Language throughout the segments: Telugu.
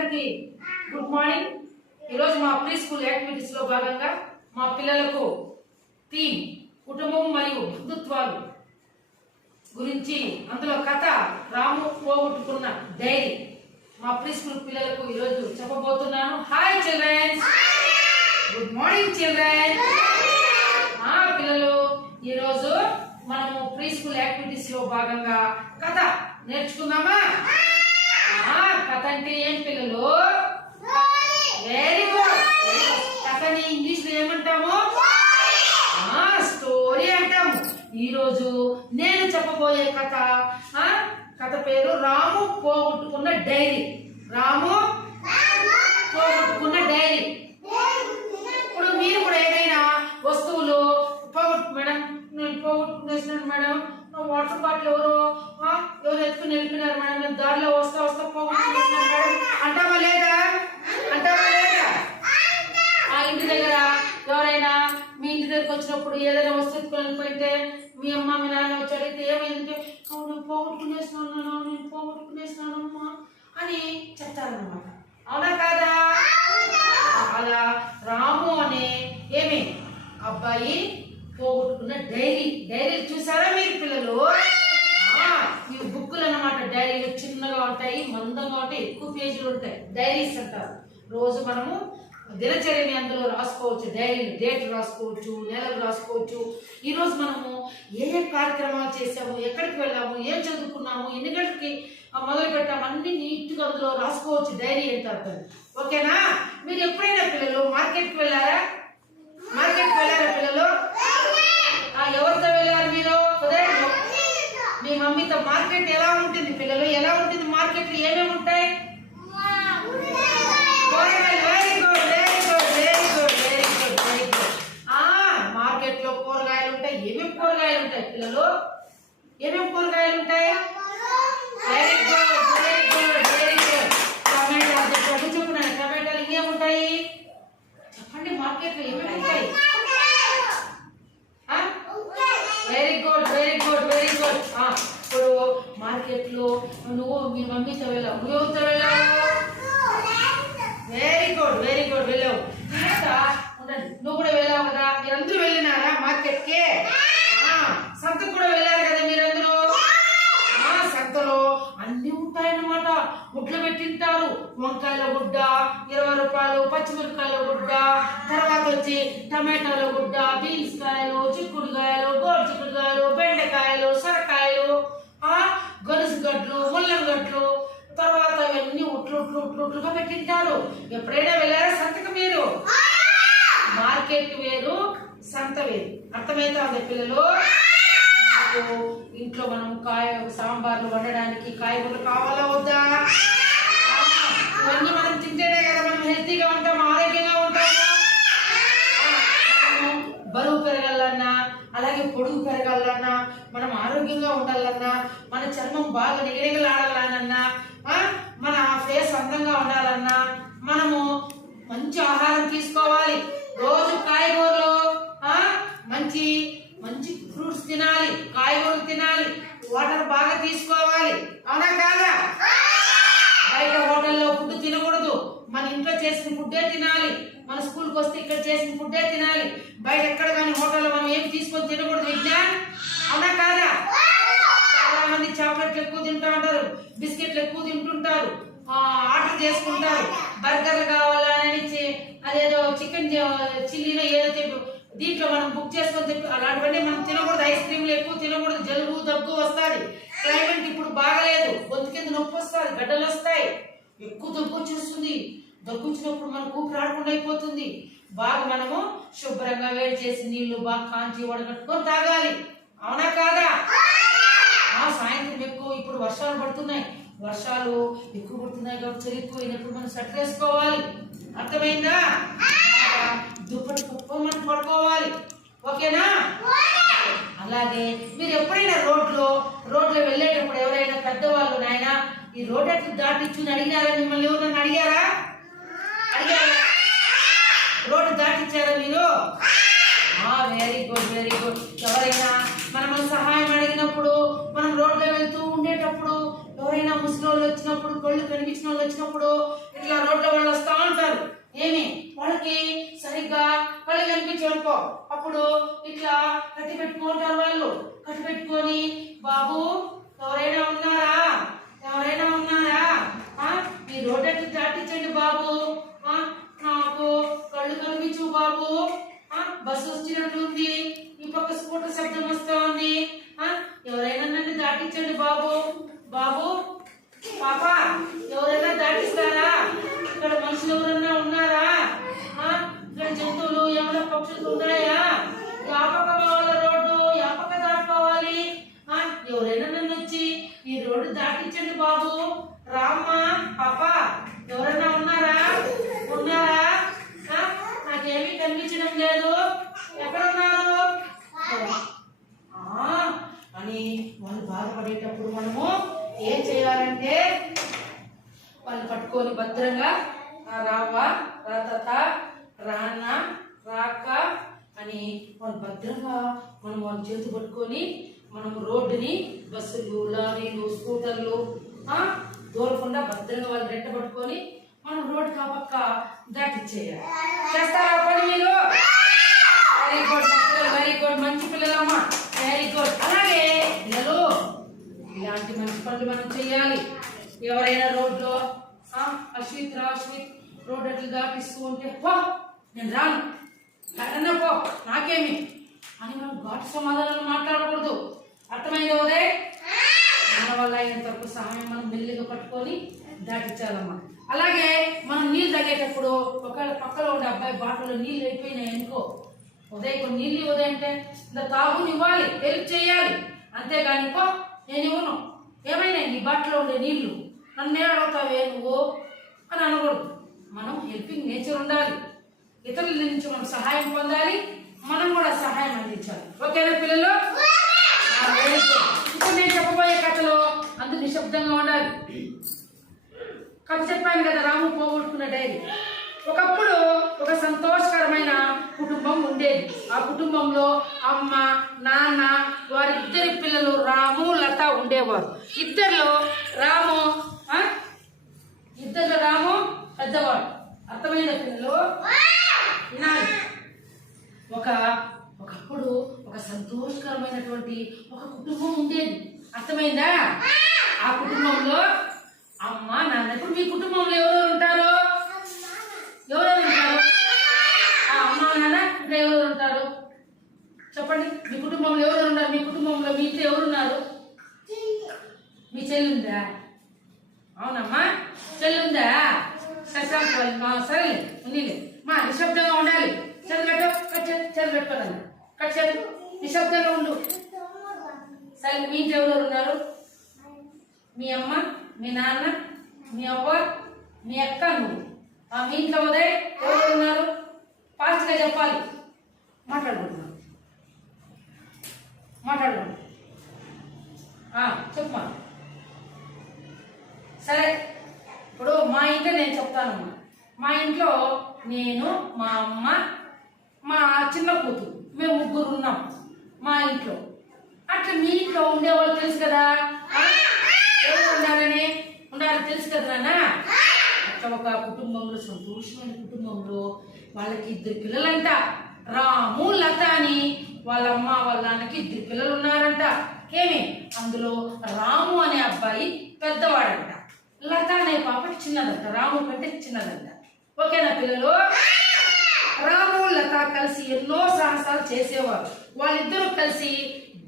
అందరికీ గుడ్ మార్నింగ్. ఈరోజు మా ప్రీ స్కూల్ యాక్టివిటీస్ లో భాగంగా మా పిల్లలకు థీమ్ కుటుంబం మరియు బంధుత్వాలు గురించి అందులో కథ రాము పోగొట్టుకున్న డైరీ మా ప్రీ స్కూల్ పిల్లలకు ఈరోజు చెప్పబోతున్నాను. Hi children's, good morning children. పిల్లలు, ఈరోజు మనము ప్రీ స్కూల్ యాక్టివిటీస్ లో భాగంగా కథ నేర్చుకుందామా? కథ అంటే ఏం పిల్లలు? Very good. కథని ఇంగ్లీష్ లో ఏమంటాము? స్టోరీ అంటాము. ఈరోజు నేను చెప్పబోయే కథ పేరు రాము పోగొట్టుకున్న డైరీ. రాము పోగొట్టుకున్న డైరీ. ఇప్పుడు మీరు కూడా ఏదైనా వస్తువులు మేడం, నేను పోగొట్టుకునేసినాను మేడం, వాటర్ బాటిల్ ఎవరు ఎత్తుకుని వెళ్ళిపోయినారు మేడం, నేను దారిలో వస్తా పోగొట్టుకునేసినాను మేడం అంటావా లేదా? ఇంటి దగ్గర ఎవరైనా మీ ఇంటి దగ్గరకు వచ్చినప్పుడు ఏదైనా వస్తువు ఎత్తుకొని వెళ్ళిపోయింటే మీ అమ్మ మీ నాన్న వచ్చి అడిగితే ఏమైందంటే నేను పోగొట్టుకునేసినానమ్మా అని చెప్తారన్నమాట. అవునా కాదా? అలా రాము అనే ఏమి అబ్బాయి పోగొట్టుకున్న డైరీ చూసారా మీరు పిల్లలు? ఇవి బుక్కులు అన్నమాట. డైరీలు చిన్నగా ఉంటాయి, మందంగా ఉంటాయి, ఎక్కువ పేజీలు ఉంటాయి. డైరీస్ అంటారు. రోజు మనము దినచర్యని అందులో రాసుకోవచ్చు. డైరీలు డేట్లు రాసుకోవచ్చు, నెలలు రాసుకోవచ్చు. ఈరోజు మనము ఏ కార్యక్రమాలు చేసాము, ఎక్కడికి వెళ్ళాము, ఏం చదువుకున్నాము, ఎన్ని గంటలకి మొదలు పెట్టాము, అన్ని నీట్గా అందులో రాసుకోవచ్చు. డైరీ అంటారు. ఓకేనా? మీరు ఎప్పుడైనా పిల్లలు మార్కెట్కి వెళ్ళారా పిల్లలు? ఎవరితో వెళ్ళారు మీరు? మీ మమ్మీతో. మార్కెట్ ఎలా ఉంటుంది పిల్లలు? ఎలా ఉంటుంది మార్కెట్? ఏమేమి ఉంటాయి? మార్కెట్ లో కూరగాయలు ఉంటాయి. ఏమేమి కూరగాయలు ఉంటాయి పిల్లలు? ఏమేమి కూరగాయలు ఉంటాయి? Very good. టమాటాలు చెప్పున్నాను. టమాటాలు ఇంకేముంటాయి చెప్పండి? మార్కెట్ లో ఏమేమి ఉంటాయి? Very good. ఇప్పుడు మార్కెట్ లో నువ్వు మీ మమ్మీతో వెళ్ళావు, నువ్వు ఎవరితో వెళ్ళావు? వెరీ గుడ్ వెళ్ళావు. నువ్వు కూడా వెళ్ళావు కదా? మీరందరూ వెళ్ళినారా మార్కెట్ కి? సంతకు కూడా వెళ్ళారు కదా మీరందరూ? సంతలో అన్ని ఉంటాయన్నమాట. గుడ్లు పెట్టింటారు. వంకాయల గుడ్డ 20 రూపాయలు, పచ్చిమిరపకాయల గుడ్డ, తర్వాత వచ్చి టమాటాల గుడ్డ, బీన్స్ కాయలు, చిక్కుడుకాయలు, గోరు చిక్కుడుకాయలు, బెండకాయలు, సొరకాయలు, గొలుసు గడ్లు, ముల్లం గడ్లు, తర్వాత ఇవన్నీ ఉట్లుగా పెట్టింటారు. ఎప్పుడైనా వెళ్ళారా సంతకు మీరు? మార్కెట్ వేరు, సంత వేరు. అర్థమైతే ఉంది పిల్లలు? ఇంట్లో మనం సాంబార్లు వండడానికి కాయగూరలు కావాలా వద్దా? ఇవన్నీ మనం తింటేనే కదా మనం హెల్తీగా ఉంటాం, ఆరోగ్యంగా ఉంటాము. బరువు పెరగాలన్నా, అలాగే పొడుగు పెరగాలన్నా, మనం ఆరోగ్యంగా ఉండాలన్నా, మన చర్మం బాగా నిగనిగలాడాలన్నా, మన ఫేస్ అందంగా ఉండాలన్నా మనము మంచి ఆహారం తీసుకోవాలి. రోజు కాయగూరలు, మంచి ఫ్రూట్స్ తినాలి, కాయగూరలు తినాలి, వాటర్ బాగా తీసుకోవాలి. అవునా కాదా? బయట హోటల్లో ఫుడ్ తినకూడదు. మన ఇంట్లో చేసిన ఫుడ్డే తినాలి. మన స్కూల్కి వస్తే ఇక్కడ చేసిన ఫుడ్డే తినాలి. బయట ఎక్కడ కానీ హోటల్లో మనం ఏమి తీసుకొని తినకూడదు. విజ్ఞాన్, అవునా కాదా? చాలా మంది చాక్లెట్లు ఎక్కువ తింటూ ఉంటారు, బిస్కెట్లు ఎక్కువ తింటుంటారు, ఆర్డర్ చేసుకుంటారు. బర్గర్లు కావాలని అదేదో చికెన్ చిల్లీలో ఏదో దీంట్లో మనం బుక్ చేసుకొని అలాంటివన్నీ మనం తినకూడదు. ఐస్ క్రీమ్లు ఎక్కువ తినకూడదు. జలుబు దగ్గు వస్తుంది. క్లైమేట్ ఇప్పుడు బాగలేదు. గొంతు కింద నొప్పి వస్తుంది, గడ్డలు వస్తాయి, ఎక్కువ దగ్గు వచ్చేస్తుంది. దగ్గు వచ్చినప్పుడు మనకు ఊపిరాడకుండా అయిపోతుంది. బాగా మనము శుభ్రంగా వేడి చేసి నీళ్లు బాగా కాంచి వడగట్టుకొని తాగాలి. అవునా కాదా? సాయంత్రం ఎక్కువ ఇప్పుడు వర్షాలు పడుతున్నాయి. వర్షాలు ఎక్కువ పడుతున్నాయి కాబట్టి చలి ఎక్కువైనప్పుడు మనం స్వెటర్ వేసుకోవాలి. అర్థమైందా? దుప్పటి కుప్పమని పడుకోవాలి. ఓకేనా? అలాగే మీరు ఎప్పుడైనా రోడ్లో వెళ్ళేటప్పుడు ఎవరైనా పెద్దవాళ్ళు నాయన ఈ రోడ్ ఎట్లా దాటించుని అడిగినారా? మిమ్మల్ని ఎవరైనా అడిగారా? రోడ్డు దాటించారా మీరు? Very good. ఎవరైనా మనం సహాయం అడిగినప్పుడు, మనం రోడ్లో వెళ్తూ ఉండేటప్పుడు ఎవరైనా ముసలి వాళ్ళు వచ్చినప్పుడు, కళ్ళు కనిపించిన వాళ్ళు వచ్చినప్పుడు ఇట్లా అప్పుడు ఇట్లా కట్టి పెట్టుకుంటారు వాళ్ళు. కట్టి పెట్టుకొని బాబు ఎవరైనా ఉన్నారా, ఎవరైనా ఉన్నారా, మీ రోడ్ ఎట్లా దాటించండి బాబు, నాకు కళ్ళు కనిపించు బాబు, బస్సు వచ్చినట్లుంది, ఈ పక్క స్కూటర్ శబ్దం వస్తా ఉంది, ఎవరైనా నన్ను దాటించండి బాబు, బాబు పాప ఎవరైనా దాటిస్తారా, ఇక్కడ మనుషులు ఎవరైనా ఉన్నారా, ఇక్కడ జంతువులు ఏమైనా పక్షులు ఉన్నాయా, యాపక కావాలి రోడ్డు, యాపక దాటుకోవాలి, ఎవరైనా నన్ను వచ్చి ఈ రోడ్డు దాటించండి బాబు, రామ్మా పాప ఎవరైనా ఉన్నారా, ఉన్నారా, నాకేమీ కనిపించడం లేదు, ఎక్కడున్నారు అని వాళ్ళు బాధపడేటప్పుడు మనము ఏం చేయాలంటే వాళ్ళు పట్టుకొని భద్రంగా రావా, రాత, రాన్న, రాక అని వాళ్ళు భద్రంగా మనం వాళ్ళ చేతి పట్టుకొని మనం రోడ్డుని బస్సులు, లారీలు, స్కూటర్లు దూరకుండా భద్రంగా వాళ్ళు రెట్ట పట్టుకొని మనం రోడ్డు కాపక్క దాటిచ్చేయాలి. చేస్తారా పని మీరు? వెరీ గుడ్, వెరీ గుడ్, మంచి పిల్లలమ్మా, వెరీ గుడ్. అలాగే పిల్లలు ఇలాంటి మంచి పనులు మనం చెయ్యాలి. ఎవరైనా రోడ్లో అశ్విత్ రోడ్ అట్లా దాటిస్తూ ఉంటే పో నేను రాను, ఎక్కడన్నా పో నాకేమి అని మనం ఘాటు సమాధానాలు మాట్లాడకూడదు. అర్థమైంది ఉదయ్? మన వల్ల అయినంత వరకు సహాయం మనం మెల్లిగా పట్టుకొని దాటించాలమ్మా. అలాగే మనం నీళ్ళు తాగేటప్పుడు ఒకవేళ పక్కలో ఉండే అబ్బాయి బాటలో నీళ్ళు అయిపోయినాయి అనుకో, ఉదయ్ కొన్ని నీళ్ళు ఉదయం అంటే ఇంత తాగుని ఇవ్వాలి, హెల్ప్ చేయాలి, అంతేగాని పో నేను ఇవ్వను, ఏమైనా నీ బాటలో ఉండే నీళ్లు నన్ను అడుగుతావే నువ్వు అని అనకూడదు. మనం హెల్పింగ్ నేచర్ ఉండాలి, ఇతరుల నుంచి మనం సహాయం పొందాలి, మనం కూడా సహాయం అందించాలి. ఓకేనా పిల్లలు? ఇప్పుడు నేను చెప్పబోయే కథలో అందరూ నిశ్శబ్దంగా ఉండాలి. కథ చెప్పాను కదా, రాము పోగొట్టుకున్న డైరీ. ఒకప్పుడు ఒక సంతోషకరమైన కుటుంబం ఉండేది. ఆ కుటుంబంలో అమ్మ, నాన్న, వారిద్దరి పిల్లలు రాము, లత ఉండేవారు. ఇద్దరిలో రాము పెద్దవాడు. అర్థమైన పిల్లలు వినాలి. ఒకప్పుడు ఒక సంతోషకరమైనటువంటి ఒక కుటుంబం ఉండేది. అర్థమైందా? ఆ కుటుంబంలో అమ్మ, నాన్న. ఇప్పుడు మీ కుటుంబంలో ఎవరెవరు ఉంటారు? ఎవరెవరు ఉంటారు? అమ్మ, నాన్న ఇంకా ఎవరెవరు ఉంటారు చెప్పండి. మీ కుటుంబంలో ఎవరెవరు ఉన్నారు? మీ కుటుంబంలో మీ ఇంట్లో ఎవరున్నారు? మీ చెల్లి ఉందా? అవునమ్మా, చెల్లి ఉందా? సరే ఉంది మా నిశ్శబ్దంగా ఉండాలి. చదువు పెట్టుకోదండి, చదువు నిశ్శబ్దంగా ఉండు. సరే మీ ఇంట్లో ఎవరెవరు ఉన్నారు? మీ అమ్మ, మీ నాన్న, మీ అవ్వ, మీ అక్క, నువ్వు. మీ ఇంట్లో ఉదయ్ ఎవరు ఉన్నారు? ఫాస్ట్గా చెప్పాలి. మాట్లాడుకుంటున్నాను చెప్పమా. సరే, ఇప్పుడు మా ఇంట్లో నేను చెప్తానమ్మా. మా ఇంట్లో నేను, మా అమ్మ, మా చిన్న కూతురు, మేము ముగ్గురు ఉన్నాం మా ఇంట్లో. అట్లా మీ ఇంట్లో ఉండేవాళ్ళు తెలుసు కదా, ఎవరు ఉండాలని తెలుసు కదా నాన్న. అట్లా ఒక కుటుంబంలో, సంతోషమైన కుటుంబంలో వాళ్ళకి ఇద్దరు పిల్లలంట. రాము, లత అని వాళ్ళ అమ్మ వాళ్ళ నాన్నకి ఇద్దరు పిల్లలు ఉన్నారంట. అందులో రాము అనే అబ్బాయి పెద్దవాడంట, లత అనే పాప చిన్నదంట, రాము కంటే చిన్నదంట. ఓకేనా పిల్లలు? రాము, లత కలిసి ఎన్నో సాహసాలు చేసేవారు. వాళ్ళిద్దరూ కలిసి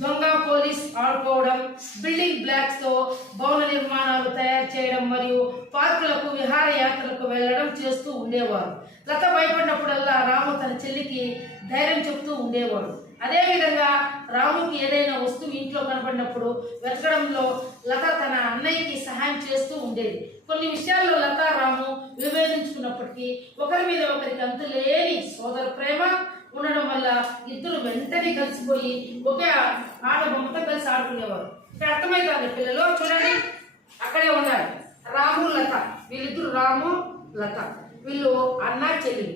దొంగ పోలీస్ ఆడుకోవడం, బిల్డింగ్ బ్లాక్స్ తో భవన నిర్మాణాలు తయారు చేయడం మరియు పార్కులకు, విహారయాత్రలకు వెళ్లడం చేస్తూ ఉండేవారు. లత భయపడినప్పుడల్లా రాము తన చెల్లికి ధైర్యం చెప్తూ ఉండేవాడు. అదేవిధంగా రాముకి ఏదైనా వస్తువు ఇంట్లో కనపడినప్పుడు వెతకడంలో లత తన అన్నయ్యకి సహాయం చేస్తూ ఉండేది. కొన్ని విషయాల్లో లత, రాము విభేదించుకున్నప్పటికీ ఒకరి మీద ఒకరికి అంతులేని సోదర ప్రేమ ఉండడం వల్ల ఇద్దరు వెంటనే కలిసిపోయి ఒకే ఆడబొమ్మతో కలిసి ఆడుకునేవారు. ఇక్కడ అర్థమవుతుంది పిల్లలు, చూడండి అక్కడే ఉండాలి. రాము, లత, వీళ్ళిద్దరు రాము, లత, వీళ్ళు అన్న చెల్లి.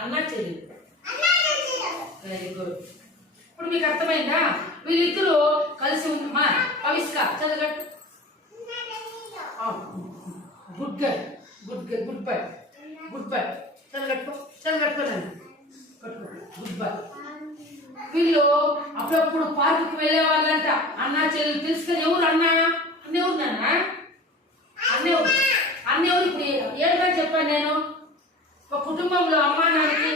అన్న చెల్లి, వెరీ గుడ్. ఇప్పుడు మీకు అర్థమైందా? వీళ్ళిద్దరూ కలిసి మా పవిస్క చదవగట్టు. Good girl, good bye. కట్టుకోనండి కట్టుకో. Good boy. వీళ్ళు అప్పుడప్పుడు పార్కుకి వెళ్ళే వాళ్ళంట. అన్న చెల్లి తెలుసు కదా. ఎవరు అన్న? అన్న ఎవరు నాన్న? అన్న ఎవరు ఇప్పుడు ఏంటని చెప్పాను నేను. ఒక కుటుంబంలో అమ్మా నాన్నకి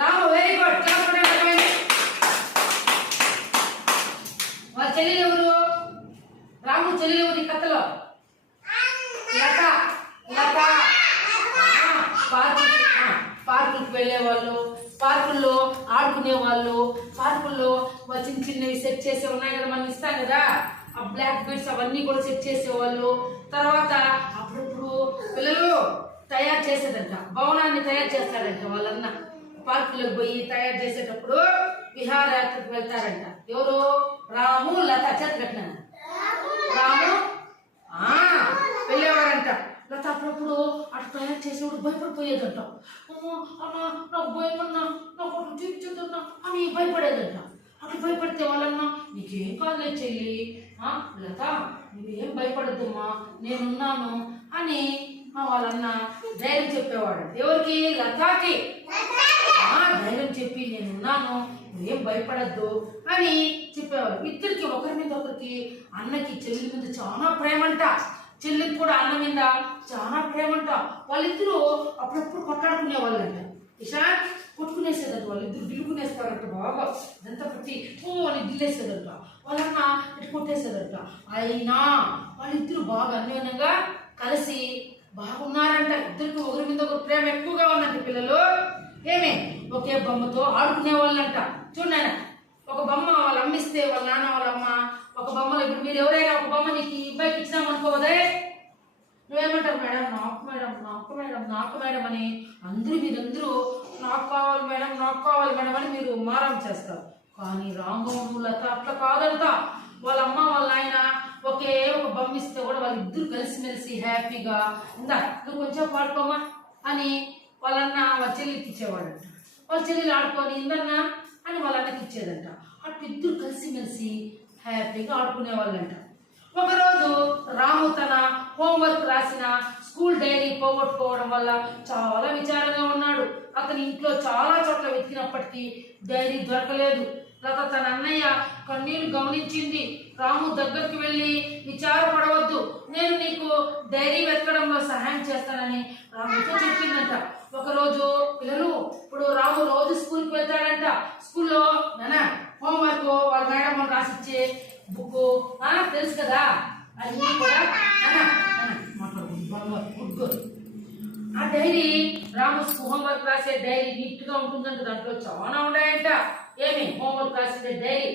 రాము వెరీ గుడ్ వాళ్ళ చెల్లెలు ఎవరు? రాము చెల్లెలు ఎవరు ఈ కథలో? లత. పార్కులకు వెళ్ళే వాళ్ళు, పార్కుల్లో ఆడుకునే వాళ్ళు, పార్కుల్లో చిన్న చిన్నవి సెట్ చేసే ఉన్నాయి కదా, మనం ఇస్తాం కదా ఆ బ్లాక్ బీడ్స్, అవన్నీ కూడా సెట్ చేసేవాళ్ళు. తర్వాత అప్పుడప్పుడు పిల్లలు తయారు చేసేదంట, భవనాన్ని తయారు చేస్తారంట వాళ్ళన్న. పార్కులకు పోయి తయారు చేసేటప్పుడు విహారయాత్రకు వెళ్తారంట. ఎవరు? రాము లత. చేతి కట్టినాను. రాము వెళ్ళేవారంట. లత అప్పుడప్పుడు అటు తయారు చేసేవాడు భయపడిపోయేదంట. అన్న నాకు భయమన్నా, నాకు అటు చూపించొద్దన్నా అని భయపడేదంట. అటు భయపడితే వాళ్ళన్నా నీకేం కాదులే చెల్లి, లత నువ్వేం భయపడద్దమ్మా, నేనున్నాను అని వాళ్ళన్న ధైర్యం చెప్పేవాడు. ఎవరికి? లతాకి. ధైర్యం చెప్పి నేనున్నాను, నువ్వేం భయపడద్దు అని చెప్పేవారు. ఇద్దరికి ఒకరి మీద ఒకరికి, అన్నకి చెల్లి మీద చాలా ప్రేమంట, చెల్లికి కూడా అన్న మీద చాలా ప్రేమంట. వాళ్ళిద్దరూ అప్పుడప్పుడు కొట్లాడుకునే వాళ్ళంట. ఇషాన్ కొట్టుకునేసేదంట, వాళ్ళిద్దరు దిల్లుకునేస్తారంట బాగా. అదంతా ప్రతి అని దిల్లేసేదంట. వాళ్ళన్న ఇటు కొట్టేసేదంట. అయినా వాళ్ళిద్దరు బాగా అన్యోన్యంగా కలిసి బాగున్నారంట. ఇద్దరికి ఒకరి మీద ఒకరు ప్రేమ ఎక్కువగా ఉందంట. పిల్లలు ఏమే ఒకే బొమ్మతో ఆడుకునే వాళ్ళంట. చూడండి, ఒక బొమ్మ వాళ్ళు అమ్మిస్తే వాళ్ళ నాన్న వాళ్ళ అమ్మ ఒక బొమ్మలో, ఇప్పుడు మీరు ఎవరైనా ఒక బొమ్మ నీకు ఇబ్బందికి ఇచ్చినామనుకోవదే, నువ్వేమంటారు? మేడం నాకు మేడం, నాకు మేడం, నాకు మేడం అని మీరందరూ నాకు కావాలి మేడం, నాకు కావాలి మేడం అని మీరు మారం చేస్తారు. కానీ రాము లత అట్లా కాదంట. వాళ్ళ అమ్మ వాళ్ళ ఆయన ఒకే ఒక బొమ్మ ఇస్తే కూడా వాళ్ళిద్దరు కలిసిమెలిసి హ్యాపీగా ఉందా, నువ్వు కొంచెం పాడుకోమా అని వాళ్ళన్న వాళ్ళ చెల్లికి ఇచ్చేవాడంట. వాళ్ళ చెల్లెలు ఆడుకొని ఇందన్నా అని వాళ్ళ అన్నకి ఇచ్చేదంట. అటు ఇద్దరు కలిసిమెలిసి హ్యాపీగా ఆడుకునే వాళ్ళంట. ఒకరోజు రాము తన హోంవర్క్ రాసిన స్కూల్ డైరీ పోగొట్టుకోవడం వల్ల చాలా విచారంగా ఉన్నాడు. అతని ఇంట్లో చాలా చోట్ల వెతికినప్పటికీ డైరీ దొరకలేదు. లత తన అన్నయ్య కన్నీళ్లు గమనించింది. రాము దగ్గరికి వెళ్ళి విచారపడవద్దు, నేను నీకు డైరీ వెతకడంలో సహాయం చేస్తానని రాముతో చెప్పిందంట. ఒకరోజు పిల్లలు ఇప్పుడు రాము రోజు స్కూల్కి వెళ్తాడంట. స్కూల్లో హోంవర్క్ వాళ్ళ మేడం రాసిచ్చే బుక్ తెలుసు కదా, అన్నీ కూడా మాట్లాడుకుంటు ఆ డైరీ రాము హోంవర్క్ రాసే డైరీ నీట్ గా ఉంటుందంట. దాంట్లో చాలా ఉన్నాయంట. ఏమి హోంవర్క్ రాసిన డైరీ,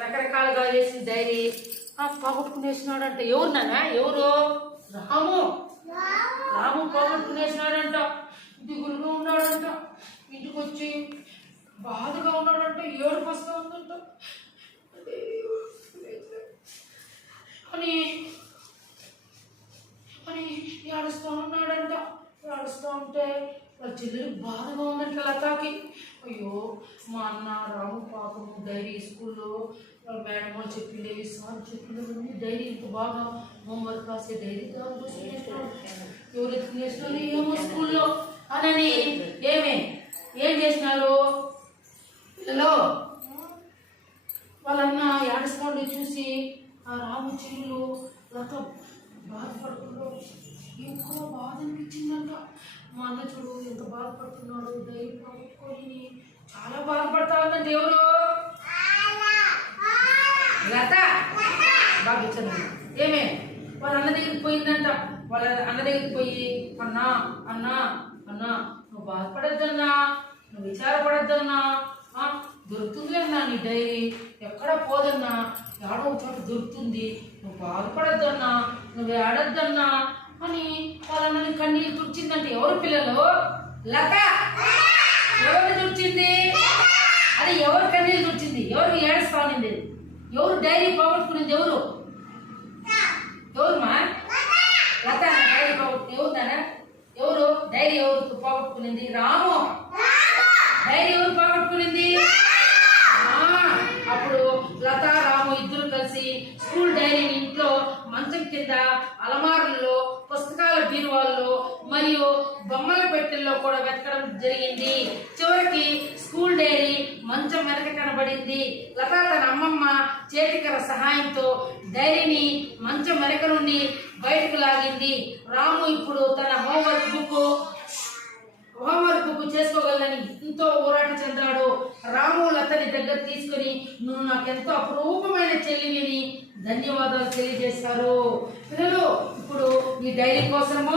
రకరకాలుగా వేసిన డైరీ పోగొట్టుకునేసినాడంట. ఎవరు నాన్న? ఎవరు? రాము పోగొట్టుకునేసినాడంట. దిగులుగా ఉన్నాడంట. ఇంటికి వచ్చి బాధగా ఉన్నాడంట. ఏడుపు వస్తూ ఉందంట. అని ఏడుస్తూ ఉన్నాడంట. ఏడుస్తూ ఉంటే వాళ్ళ చెల్లెలు బాధగా ఉందంట లతాకి. అయ్యో మా అన్న రాము పాపము డైరీ స్కూల్లో వాళ్ళ మేడం వాళ్ళు చెప్పిండేవి, సార్ చెప్పిండేవి డైరీ ఇంత బాగా హోంవర్క్ రాసే డైరీ ఎవరు ఎత్తుకునేసినారు ఏమో స్కూల్లో అని ఏం చేసినారు పిల్లలు? వాళ్ళన్న ఏడుస్తోండి చూసి ఆ రాము చెల్లెలు లత బాధపడుతున్నాడు. ఎక్కువ బాధ అనిపించిందంట. మా అన్న చూడు ఎంత బాధపడుతున్నాడు, డైరీ పోగొట్టుకొని చాలా బాధపడతా ఉందండి. ఎవరు? లత. బాగా ఇచ్చాను. వాళ్ళ అన్న దగ్గరికి పోయిందంట. వాళ్ళ అన్న దగ్గరికి పోయి అన్నా అన్నా అన్నా నువ్వు బాధపడద్దన్నా, నువ్వు విచారపడద్దన్నా, దొరుకుతుంది అన్నా నీ డైరీ, ఎక్కడ పోదన్నా, ఏడో చోట దొరుకుతుంది, నువ్వు బాధపడద్దన్నా, నువ్వు ఏడద్దన్నా అని వాళ్ళని కన్నీళ్ళు తుడిచిందంటే. ఎవరు పిల్లలు? లత. ఎవరు తుడిచింది? అది ఎవరు కన్నీళ్ళు తుడిచింది? ఎవరు ఏడుస్తా ఉన్నది? ఎవరు డైరీ పోగొట్టుకునేది? ఎవరు? ఎవరుమా? లత డైరీ పోగొట్టు. ఎవరుదానా? ఎవరు డైరీ ఎవరు పోగొట్టుకునింది? రాము. డైరీ ఎవరు పోగొట్టుకునింది? అప్పుడు లత రాము ఇద్దరు కలిసి స్కూల్ డైరీని ఇంట్లో మంచం కింద అలమారుల్లో పుస్తకాల బీరువాల్లో మరియు బొమ్మల పెట్టెల్లో కూడా వెతకడం జరిగింది. చివరికి స్కూల్ డైరీ మంచం వెనక కనబడింది. లత తన అమ్మమ్మ చేతికర సహాయంతో డైరీని మంచం వెనక నుండి బయటకు లాగింది. రాము ఇప్పుడు తన హోంవర్క్ బుక్ చేసుకోగలని ఎంతో ఊరాట చెందాడు. రాము లతని దగ్గర తీసుకుని నువ్వు నాకెంతో అపురూపమైన చెల్లిని ధన్యవాదాలు తెలియజేశారు. పిల్లలు ఇప్పుడు ఈ డైరీ కోసము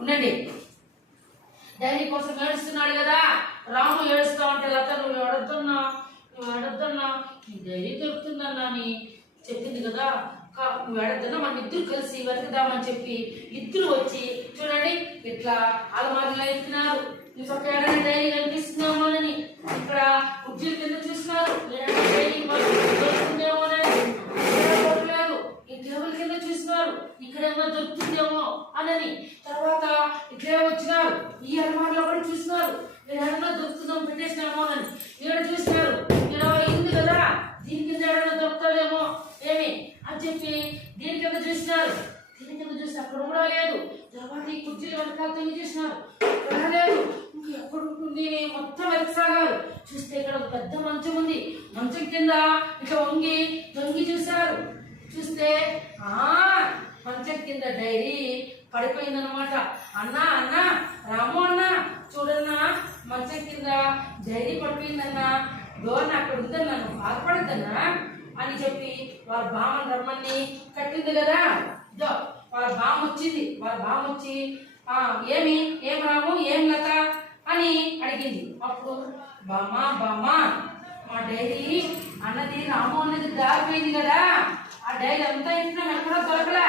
ఉండండి. డైరీ కోసం ఏడుస్తున్నాడు కదా రాము. ఏడుస్తా ఉంటే లత నువ్వు ఏడొద్దన్నా ఈ డైరీ దొరుకుతుందన్నా అని చెప్పింది కదా. నువ్వు ఏడొద్దన్నా మన ఇద్దరు కలిసి వెతకదామని చెప్పి ఇద్దరు వచ్చి చూడండి ఇట్లా అలమారిలో ఎత్తినారు. ఈ పక్క ఏడైనా డైరీ కనిపిస్తుందేమోనని ఇక్కడ కుర్చీల కింద చూస్తున్నారు. డైరీ దొరుకుతుందేమోనని లేదు. ఈ టేబుల్ కింద చూస్తున్నారు ఇక్కడేమో దొరుకుతుందేమో అని. తర్వాత ఇట్లే వచ్చినారు ఈ అలమారిలో కూడా చూస్తున్నారు ఏదైనా దొరుకుతుందేమో పెట్టేసినామోనని. ఇక్కడ చూస్తున్నారు ఉంది కదా దీని కింద ఏదైనా దొరుకుతుందేమో ఏమి అని చెప్పి దీని కింద చూసినారు. దీని కింద చూసి అక్కడ కూడా లేదు. తర్వాత ఈ కుర్చీలు వెనకాల తొంగి చూసినారు అక్కడ లేదు. ఎక్కడ ఉంటుంది మొత్తం వెతకసాగారు. చూస్తే ఇక్కడ ఒక పెద్ద మంచం ఉంది. మంచం కింద ఇట్లా తొంగి చూశారు. చూస్తే మంచం కింద డైరీ పడిపోయిందనమాట. అన్నా రాము అన్నా చూడన్నా మంచం కింద డైరీ పడిపోయిందన్నా. డోర్ అక్కడ ఉందని నన్ను బాధపడద్దన్నా అని చెప్పి వాళ్ళ బామ్మని రమ్మని కట్టింది కదా. వాళ్ళ బామ్మ వచ్చింది. వాళ్ళ బామ్మ వచ్చి ఏం రాము ఏం లత అని అడిగింది. అప్పుడు బామ్మ మా డైరీ అన్నది రాము అన్నది దారిపోయింది కదా. ఆ డైరీ అంతా ఇచ్చినా ఎక్కడో దొరకలే.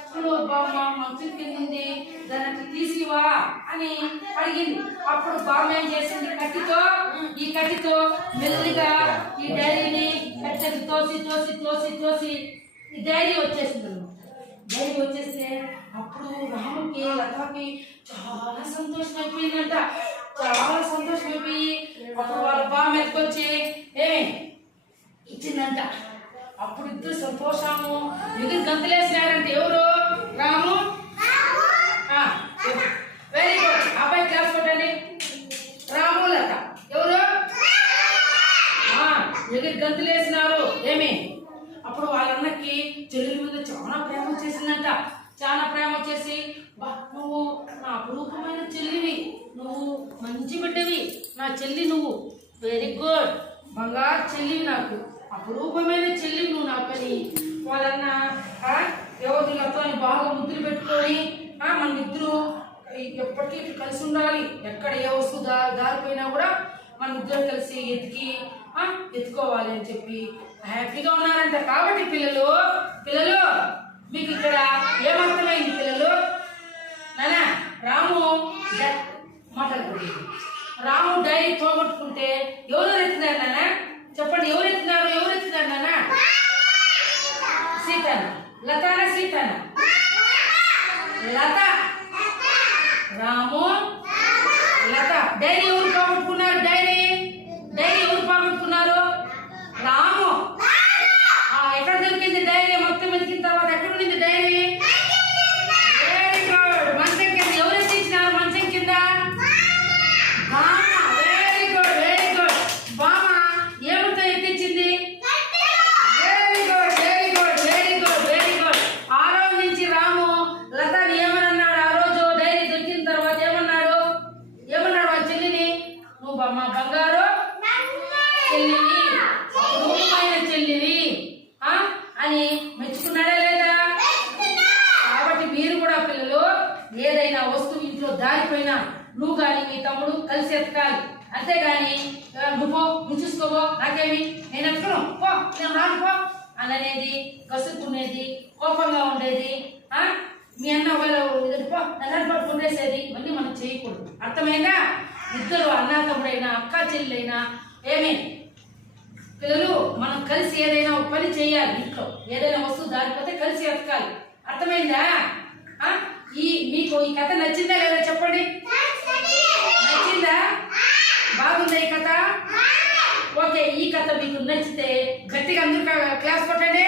ఇప్పుడు బామ్మ మంచం కింది దానికి తీసివా అని అడిగింది. అప్పుడు బామ్మ ఏం చేసింది ఈ కట్టితో మెల్లిగా ఈ డైరీని కట్టెకి తోసి ఈ డైరీ వచ్చేసింది అనమాట. డైరీ వచ్చేస్తే అప్పుడు రాముకి లతకి చాలా సంతోషం అయిపోయిందంట. చాలా సంతోషం అయిపోయి అప్పుడు వాళ్ళ బామ్మ ఎత్తుకొచ్చి ఇచ్చిందంట. అప్పుడు ఇద్దరు సంతోషము ఎదురు గంతులేసినారంటే ఎవరు రాము. Very good. అబ్బాయి క్లాస్ కొట్టండి. రాము లత ఎవరు ఎదురు గంతులేసినారు ఏమి. అప్పుడు వాళ్ళన్నకి చెల్లెల మీద చాలా ప్రేమ వచ్చేసిందంట. చాలా ప్రేమ వచ్చేసి నువ్వు నా అపురూపమైన చెల్లివి, నువ్వు మంచి బిడ్డవి, నా చెల్లి నువ్వు వెరీ గుడ్ బంగారు చెల్లివి, నాకు అపురూపమైన చెల్లివి నువ్వు నాకని వాళ్ళన్న ఎవరి లతో బాగా ముద్దులు పెట్టుకొని మన ఇద్దరు ఎప్పటికీ కలిసి ఉండాలి. ఎక్కడ ఏ వస్తువు దారిపోయినా కూడా మన ఇద్దరు కలిసి ఎత్తుకోవాలి అని చెప్పి హ్యాపీగా ఉన్నారంట. కాబట్టి పిల్లలు మీకు ఇక్కడ ఏమర్థమైంది పిల్లలు? నానా రాము మాట్లాడుకోండి. రాము డైరీ పోగొట్టుకుంటే ఎవరు ఎత్తున్నారు నాన్న చెప్పండి. ఎవరు ఎత్తున్నారు నాన్న? సీతన లతానా సీతన? లత. రాము లత. డైరీ ఎవరు పోగొట్టుకున్నారు? డైరీ ఎవరు పోగొట్టుకున్నారు? రాము. ఎక్కడ దొరికింది డైరీ? మొత్తం వెతికిన తర్వాత ఎక్కడ ఉంది డైరీ? Very good. మంచం కింద. ఎవరు ఎత్తించినారు మంచం కింద? బామ్మ. Very good. బామ్మ ఏమితో ఎత్తించింది? Very good. ఆ రోజు నుంచి రాము లతని ఏమన్నాడు? ఆ రోజు డైరీ దొరికిన తర్వాత ఏమన్నాడు వాళ్ళ చెల్లిని? నువ్వు బామ్మ బంగారు చెల్లివి, అపురూపమైన చెల్లివి అని మెచ్చుకున్నాడా లేదా? కాబట్టి మీరు కూడా పిల్లలు ఏదైనా వస్తువు ఇంట్లో దారిపోయినా నువ్వు కానీ మీ తమ్ముడు కలిసి ఎత్తాలి. అంతేగాని నువ్వు చూసుకోవో నాకేమి నేను ఎత్తుకును పో నేను రాను పో అనేది కసుకునేది, కోపంగా ఉండేది, మీ అన్న పో నన్ను పట్టుకుండేసేది ఇవన్నీ మనం చేయకూడదు. అర్థమైందా? ఇద్దరు అన్న తమ్ముడైనా అక్క చెల్లెలైనా పిల్లలు మనం కలిసి ఏదైనా ఒక పని చేయాలి. ఇంట్లో ఏదైనా వస్తువు దారిపోతే కలిసి ఎతకాలి. అర్థమైందా? మీకు ఈ కథ నచ్చిందా లేదా చెప్పండి. నచ్చిందా? బాగుందా ఈ కథ? ఓకే. ఈ కథ మీకు నచ్చితే గట్టిగా అందరూ క్లాస్ కొట్టండి.